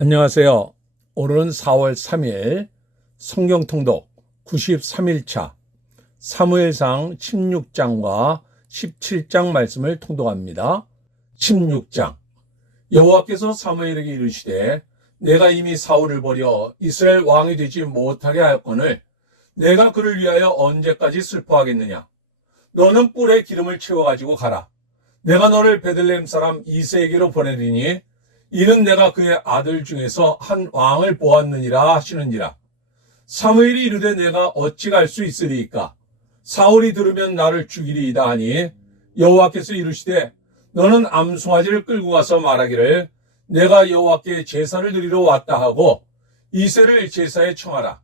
안녕하세요. 오늘은 4월 3일 성경 통독 93일차 사무엘상 16장과 17장 말씀을 통독합니다. 16장 여호와께서 사무엘에게 이르시되 내가 이미 사울을 버려 이스라엘 왕이 되지 못하게 하였거늘 내가 그를 위하여 언제까지 슬퍼하겠느냐. 너는 뿔에 기름을 채워가지고 가라. 내가 너를 베들레헴 사람 이새에게로 보내리니 이는 내가 그의 아들 중에서 한 왕을 보았느니라 하시는지라. 사무엘이 이르되 내가 어찌 갈 수 있으리이까. 사울이 들으면 나를 죽이리이다 하니 여호와께서 이르시되 너는 암송아지를 끌고 가서 말하기를 내가 여호와께 제사를 드리러 왔다 하고 이새를 제사에 청하라.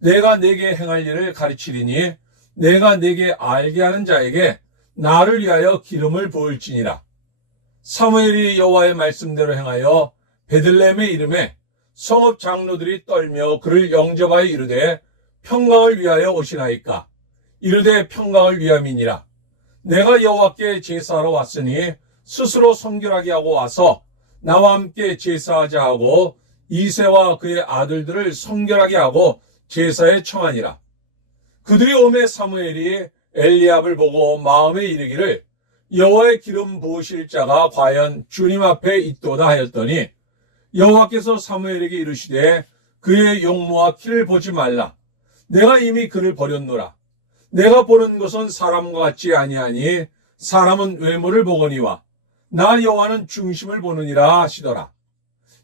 내가 내게 행할 일을 가르치리니 내가 내게 알게 하는 자에게 나를 위하여 기름을 부을지니라. 사무엘이 여호와의 말씀대로 행하여 베들레헴의 이름에 성읍 장로들이 떨며 그를 영접하여 이르되 평강을 위하여 오시나이까. 이르되 평강을 위함이니라. 내가 여호와께 제사하러 왔으니 스스로 성결하게 하고 와서 나와 함께 제사하자 하고 이새와 그의 아들들을 성결하게 하고 제사에 청하니라. 그들이 오매 사무엘이 엘리압을 보고 마음에 이르기를 여호와의 기름 부으실 자가 과연 주님 앞에 있도다 하였더니 여호와께서 사무엘에게 이르시되 그의 용모와 키를 보지 말라. 내가 이미 그를 버렸노라. 내가 보는 것은 사람과 같지 아니하니 사람은 외모를 보거니와 나 여호와는 중심을 보느니라 하시더라.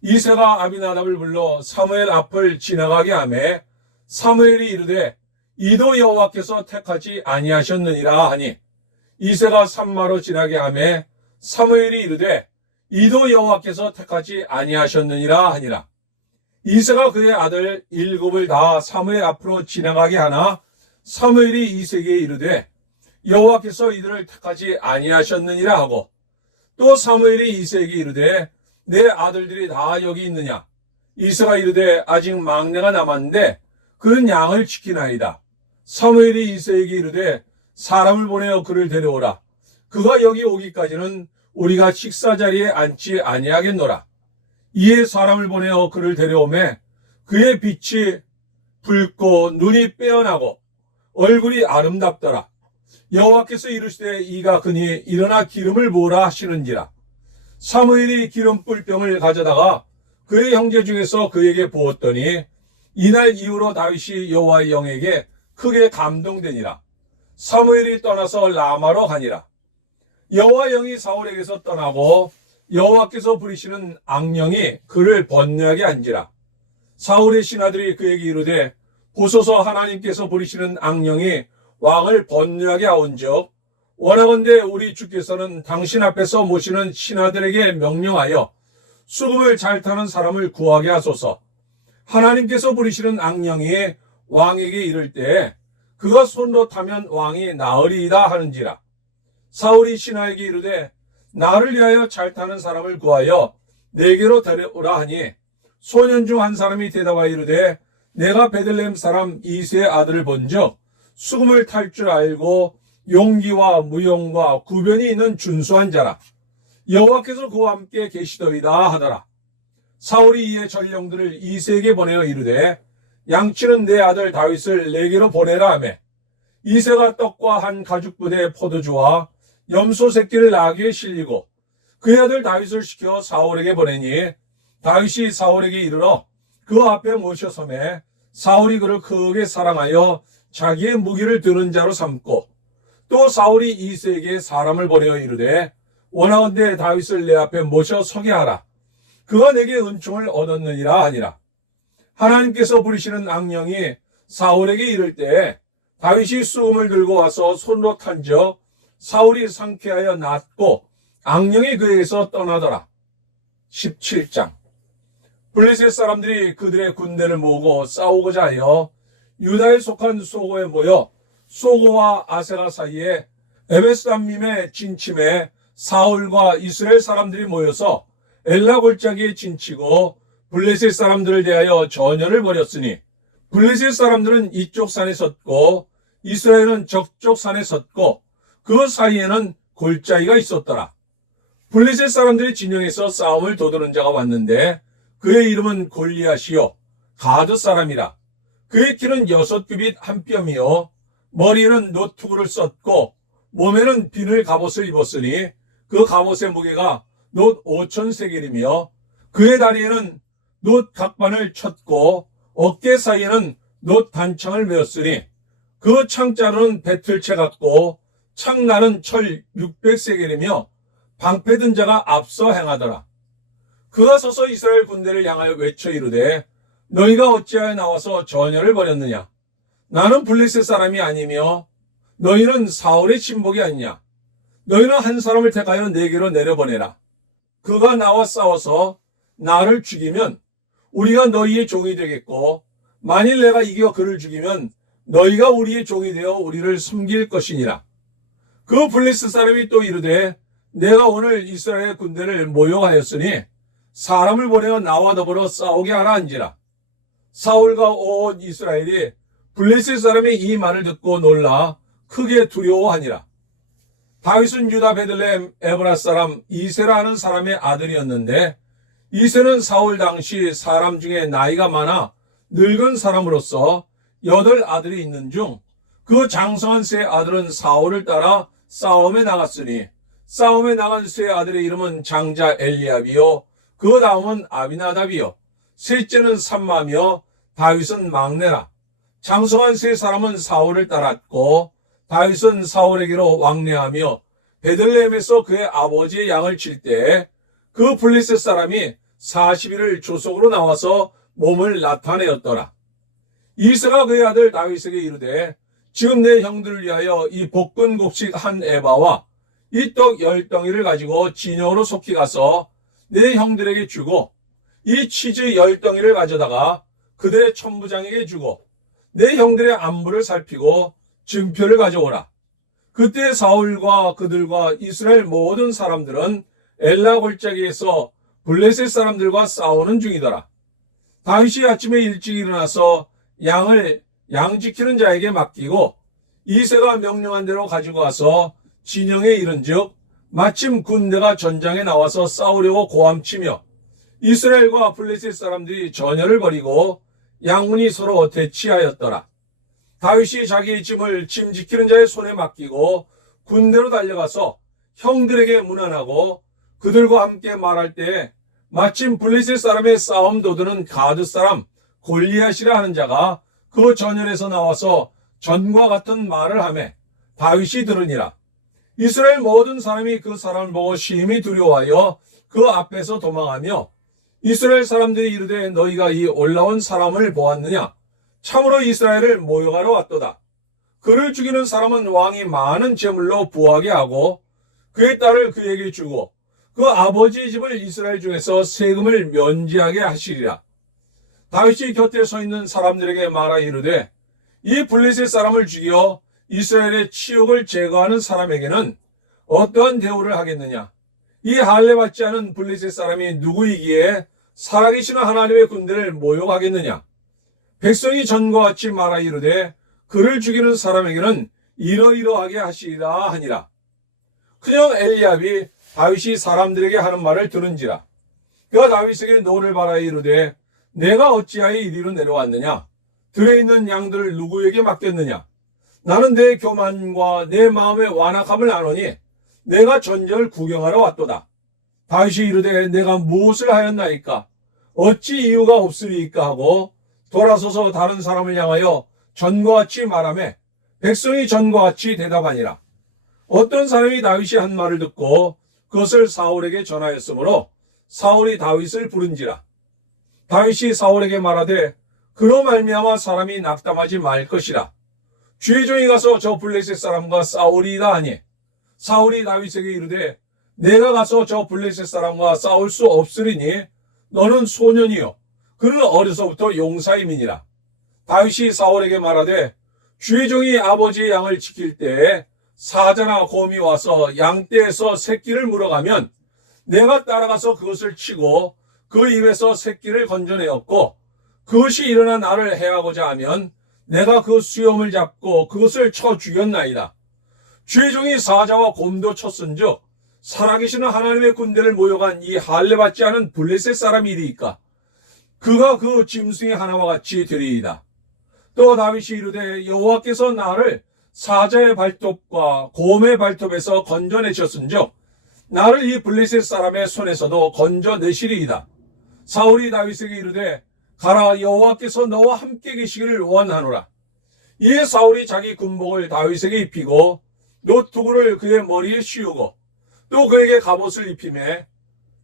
이새가 아비나답을 불러 사무엘 앞을 지나가게 하매 사무엘이 이르되 이도 여호와께서 택하지 아니하셨느니라 하니 이새가 산마로 지나게 하매 사무엘이 이르되 이도 여호와께서 택하지 아니하셨느니라 하니라. 이새가 그의 아들 7을 다 사무엘 앞으로 지나가게 하나 사무엘이 이새에게 이르되 여호와께서 이들을 택하지 아니하셨느니라 하고 또 사무엘이 이새에게 이르되 내 아들들이 다 여기 있느냐. 이새가 이르되 아직 막내가 남았는데 그는 양을 지키나이다. 사무엘이 이새에게 이르되 사람을 보내어 그를 데려오라. 그가 여기 오기까지는 우리가 식사 자리에 앉지 아니하겠노라. 이에 사람을 보내어 그를 데려오매 그의 빛이 붉고 눈이 빼어나고 얼굴이 아름답더라. 여호와께서 이르시되 이가 그니 일어나 기름을 부으라 하시는지라. 사무엘이 기름 뿔병을 가져다가 그의 형제 중에서 그에게 부었더니 이날 이후로 다윗이 여호와의 영에게 크게 감동되니라. 사무엘이 떠나서 라마로 가니라. 여호와 영이 사울에게서 떠나고 여호와께서 부리시는 악령이 그를 번뇌하게 한지라. 사울의 신하들이 그에게 이르되 보소서 하나님께서 부리시는 악령이 왕을 번뇌하게 하온즉 원하건대 우리 주께서는 당신 앞에서 모시는 신하들에게 명령하여 수금을 잘 타는 사람을 구하게 하소서. 하나님께서 부리시는 악령이 왕에게 이를 때 그가 손으로 타면 왕이 나으리이다 하는지라. 사울이 신하에게 이르되 나를 위하여 잘 타는 사람을 구하여 내게로 데려오라 하니 소년 중 한 사람이 대답하여 이르되 내가 베들레헴 사람 이새의 아들을 본즉 수금을 탈 줄 알고 용기와 무용과 구변이 있는 준수한 자라. 여호와께서 그와 함께 계시더이다 하더라. 사울이 이에 전령들을 이새에게 보내어 이르되 양치는 내 아들 다윗을 내게로 보내라 하매 이새가 떡과 한 가죽부대 포도주와 염소 새끼를 나귀에 실리고 그의 아들 다윗을 시켜 사울에게 보내니 다윗이 사울에게 이르러 그 앞에 모셔서매 사울이 그를 크게 사랑하여 자기의 무기를 드는 자로 삼고 또 사울이 이새에게 사람을 보내어 이르되 원하건대 다윗을 내 앞에 모셔 서게 하라. 그가 내게 은총을 얻었느니라 하니라. 하나님께서 부리시는 악령이 사울에게 이를 때 다윗이 수금을 들고 와서 손으로 탄적 사울이 상쾌하여 낫고 악령이 그에게서 떠나더라. 17장 블레셋 사람들이 그들의 군대를 모으고 싸우고자 하여 유다에 속한 소고에 모여 소고와 아세라 사이에 에베스담밈의 진침에 사울과 이스라엘 사람들이 모여서 엘라 골짜기에 진치고 블레셋 사람들을 대하여 전열을 벌였으니 블레셋 사람들은 이쪽 산에 섰고 이스라엘은 저쪽 산에 섰고 그 사이에는 골짜기가 있었더라. 블레셋 사람들의 진영에서 싸움을 도두는 자가 왔는데 그의 이름은 골리앗이요 가드 사람이라. 그의 키는 6규빗 1뼘이요 머리에는 노투구를 썼고 몸에는 비늘 갑옷을 입었으니 그 갑옷의 무게가 놋 5,000세겔이며 그의 다리에는 놋 각반을 쳤고 어깨 사이에는 놋 단창을 메었으니 그 창자루는 배틀채 같고 창날은 철 600세겔이며 방패 든 자가 앞서 행하더라. 그가 서서 이스라엘 군대를 향하여 외쳐 이르되 너희가 어찌하여 나와서 전열을 벌였느냐. 나는 블레셋 사람이 아니며 너희는 사울의 친복이 아니냐. 너희는 한 사람을 택하여 내게로 내려보내라. 그가 나와 싸워서 나를 죽이면 우리가 너희의 종이 되겠고 만일 내가 이겨 그를 죽이면 너희가 우리의 종이 되어 우리를 섬길 것이니라. 그 블레셋 사람이 또 이르되 내가 오늘 이스라엘 군대를 모욕하였으니 사람을 보내어 나와 더불어 싸우게 하라 한지라. 사울과 온 이스라엘이 블레셋 사람의 이 말을 듣고 놀라 크게 두려워하니라. 다윗은 유다 베들레헴 에브라 사람 이세라 하는 사람의 아들이었는데 이세는 사울 당시 사람 중에 나이가 많아 늙은 사람으로서 8 아들이 있는 중 그 장성한 세 아들은 사울을 따라 싸움에 나갔으니 싸움에 나간 세 아들의 이름은 장자 엘리압이요 그 다음은 아비나답이요 셋째는 삼마며 다윗은 막내라. 장성한 세 사람은 사울을 따랐고 다윗은 사울에게로 왕래하며 베들레헴에서 그의 아버지의 양을 칠 때 그 블레셋 사람이 40일을 조속으로 나와서 몸을 나타내었더라. 이새가 그의 아들 다윗에게 이르되 지금 내 형들을 위하여 이 볶은 곡식 한 에바와 이 떡 10덩이를 가지고 진영으로 속히 가서 내 형들에게 주고 이 치즈 10덩이를 가져다가 그들의 천부장에게 주고 내 형들의 안부를 살피고 증표를 가져오라. 그때 사울과 그들과 이스라엘 모든 사람들은 엘라 골짜기에서 블레셋 사람들과 싸우는 중이더라. 다윗이 아침에 일찍 일어나서 양을 양 지키는 자에게 맡기고 이새가 명령한 대로 가지고 와서 진영에 이른즉 마침 군대가 전장에 나와서 싸우려고 고함치며 이스라엘과 블레셋 사람들이 전열을 벌이고 양문이 서로 대치하였더라. 다윗이 자기의 짐을 짐 지키는 자의 손에 맡기고 군대로 달려가서 형들에게 문안하고 그들과 함께 말할 때에 마침 블레셋 사람의 싸움 도두는 가드 사람 골리앗이라 하는 자가 그 전열에서 나와서 전과 같은 말을 하매 다윗이 들으니라. 이스라엘 모든 사람이 그 사람을 보고 심히 두려워하여 그 앞에서 도망하며 이스라엘 사람들이 이르되 너희가 이 올라온 사람을 보았느냐. 참으로 이스라엘을 모욕하러 왔도다. 그를 죽이는 사람은 왕이 많은 재물로 부하게 하고 그의 딸을 그에게 주고 그 아버지의 집을 이스라엘 중에서 세금을 면제하게 하시리라. 다윗이 곁에 서 있는 사람들에게 말하 이르되 이 블레셋 사람을 죽여 이스라엘의 치욕을 제거하는 사람에게는 어떠한 대우를 하겠느냐. 이 할례 받지 않은 블레셋 사람이 누구이기에 살아계시는 하나님의 군대를 모욕하겠느냐. 백성이 전과 같이 말하 이르되 그를 죽이는 사람에게는 이러이러하게 하시리라 하니라. 그냥 엘리압이 다윗이 사람들에게 하는 말을 들은지라. 그가 다윗에게 노를 바라 이르되 내가 어찌하여 이리로 내려왔느냐. 들에 있는 양들을 누구에게 맡겼느냐. 나는 내 교만과 내 마음의 완악함을 아노니 내가 전쟁을 구경하러 왔도다. 다윗이 이르되 내가 무엇을 하였나이까. 어찌 이유가 없으리이까 하고 돌아서서 다른 사람을 향하여 전과 같이 말하매 백성이 전과 같이 대답하니라. 어떤 사람이 다윗이 한 말을 듣고 그것을 사울에게 전하였으므로 사울이 다윗을 부른지라. 다윗이 사울에게 말하되 그로 말미암아 사람이 낙담하지 말 것이라. 주의 종이 가서 저 블레셋 사람과 싸우리이다 하니 사울이 다윗에게 이르되 내가 가서 저 블레셋 사람과 싸울 수 없으리니 너는 소년이요 그는 어려서부터 용사임이니라. 다윗이 사울에게 말하되 주의 종이 아버지의 양을 지킬 때에 사자나 곰이 와서 양떼에서 새끼를 물어가면 내가 따라가서 그것을 치고 그 입에서 새끼를 건져내었고 그것이 일어나 나를 해하고자 하면 내가 그 수염을 잡고 그것을 쳐 죽였나이다. 주의 종이 사자와 곰도 쳤은즉 살아계시는 하나님의 군대를 모욕한 이 할례 받지 않은 블레셋 사람이리이까. 그가 그 짐승의 하나와 같이 되리이다. 또 다윗이 이르되 여호와께서 나를 사자의 발톱과 곰의 발톱에서 건져내셨은즉 나를 이 블레셋 사람의 손에서도 건져내시리이다. 사울이 다윗에게 이르되 가라, 여호와께서 너와 함께 계시기를 원하노라. 이에 사울이 자기 군복을 다윗에게 입히고 노투구를 그의 머리에 씌우고 또 그에게 갑옷을 입히매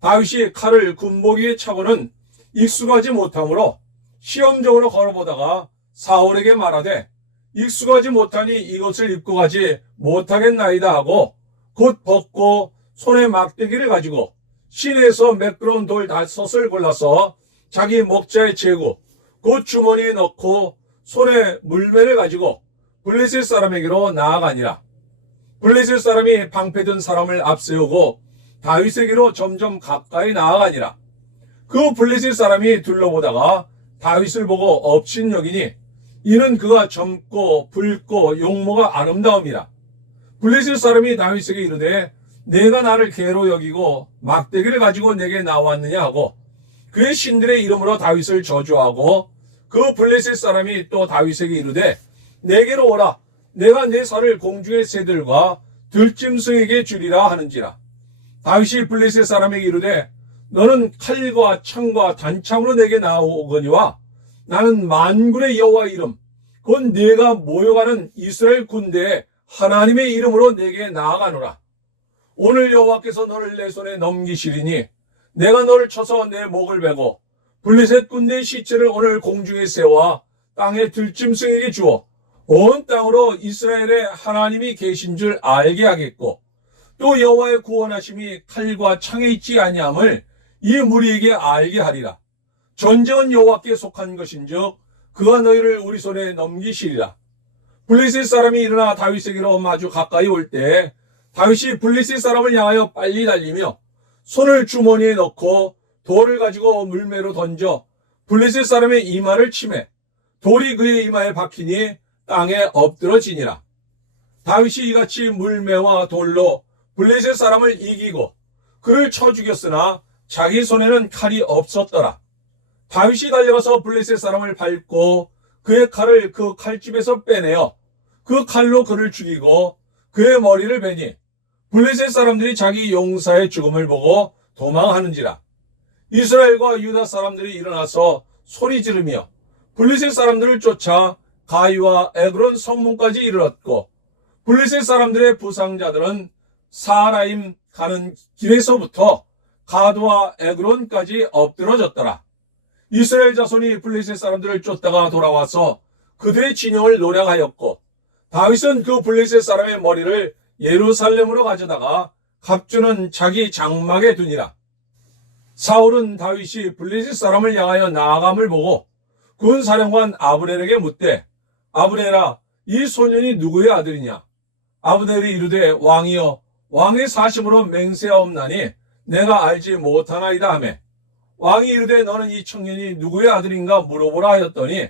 다윗이 칼을 군복 위에 차고는 익숙하지 못하므로 시험적으로 걸어보다가 사울에게 말하되 익숙하지 못하니 이것을 입고 가지 못하겠나이다 하고 곧 벗고 손에 막대기를 가지고 시내에서 매끄러운 돌 5을 골라서 자기 목자에 채고 곧 주머니에 넣고 손에 물매를 가지고 블레셋 사람에게로 나아가니라. 블레셋 사람이 방패든 사람을 앞세우고 다윗에게로 점점 가까이 나아가니라. 그 블레셋 사람이 둘러보다가 다윗을 보고 업신여기니 이는 그가 젊고 붉고 용모가 아름다움이라. 블레셋 사람이 다윗에게 이르되 내가 나를 개로 여기고 막대기를 가지고 내게 나왔느냐 하고 그의 신들의 이름으로 다윗을 저주하고 그 블레셋 사람이 또 다윗에게 이르되 내게로 오라, 내가 내 살을 공중의 새들과 들짐승에게 주리라 하는지라. 다윗이 블레셋 사람에게 이르되 너는 칼과 창과 단창으로 내게 나오거니와 나는 만군의 여호와의 이름 곧 네가 모여가는 이스라엘 군대의 하나님의 이름으로 내게 나아가노라. 오늘 여호와께서 너를 내 손에 넘기시리니 내가 너를 쳐서 내 목을 베고 블레셋 군대의 시체를 오늘 공중의 새와 땅의 들짐승에게 주어 온 땅으로 이스라엘의 하나님이 계신 줄 알게 하겠고 또 여호와의 구원하심이 칼과 창에 있지 아니함을 이 무리에게 알게 하리라. 전쟁은 여호와께 속한 것인즉 그가 너희를 우리 손에 넘기시리라. 블레셋 사람이 일어나 다윗에게로 마주 가까이 올 때 다윗이 블레셋 사람을 향하여 빨리 달리며 손을 주머니에 넣고 돌을 가지고 물매로 던져 블레셋 사람의 이마를 치매 돌이 그의 이마에 박히니 땅에 엎드러지니라. 다윗이 이같이 물매와 돌로 블레셋 사람을 이기고 그를 쳐 죽였으나 자기 손에는 칼이 없었더라. 다윗이 달려가서 블레셋 사람을 밟고 그의 칼을 그 칼집에서 빼내어 그 칼로 그를 죽이고 그의 머리를 베니 블레셋 사람들이 자기 용사의 죽음을 보고 도망하는지라. 이스라엘과 유다 사람들이 일어나서 소리 지르며 블레셋 사람들을 쫓아 가이와 에그론 성문까지 이르렀고 블레셋 사람들의 부상자들은 사라임 가는 길에서부터 가드와 에그론까지 엎드러졌더라. 이스라엘 자손이 블레셋 사람들을 쫓다가 돌아와서 그들의 진영을 노량하였고 다윗은 그 블레셋 사람의 머리를 예루살렘으로 가져다가 갑주는 자기 장막에 두니라. 사울은 다윗이 블레셋 사람을 향하여 나아감을 보고 군사령관 아브넬에게 묻되 아브넬아, 이 소년이 누구의 아들이냐? 아브넬이 이르되 왕이여, 왕의 사심으로 맹세하옵나니 내가 알지 못하나이다 하매 왕이 이르되 너는 이 청년이 누구의 아들인가 물어보라 하였더니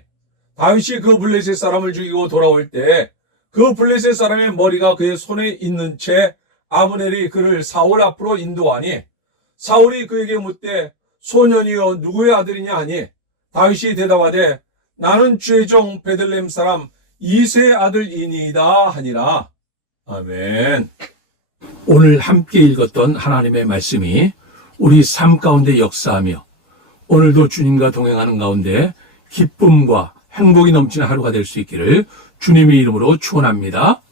다윗이 그 블레셋 사람을 죽이고 돌아올 때 그 블레셋 사람의 머리가 그의 손에 있는 채 아브넬이 그를 사울 앞으로 인도하니 사울이 그에게 묻되 소년이여 누구의 아들이냐 하니 다윗이 대답하되 나는 주의 종 베들레헴 사람 이새의 아들이니이다 하니라. 아멘. 오늘 함께 읽었던 하나님의 말씀이 우리 삶 가운데 역사하며 오늘도 주님과 동행하는 가운데 기쁨과 행복이 넘치는 하루가 될 수 있기를 주님의 이름으로 축원합니다.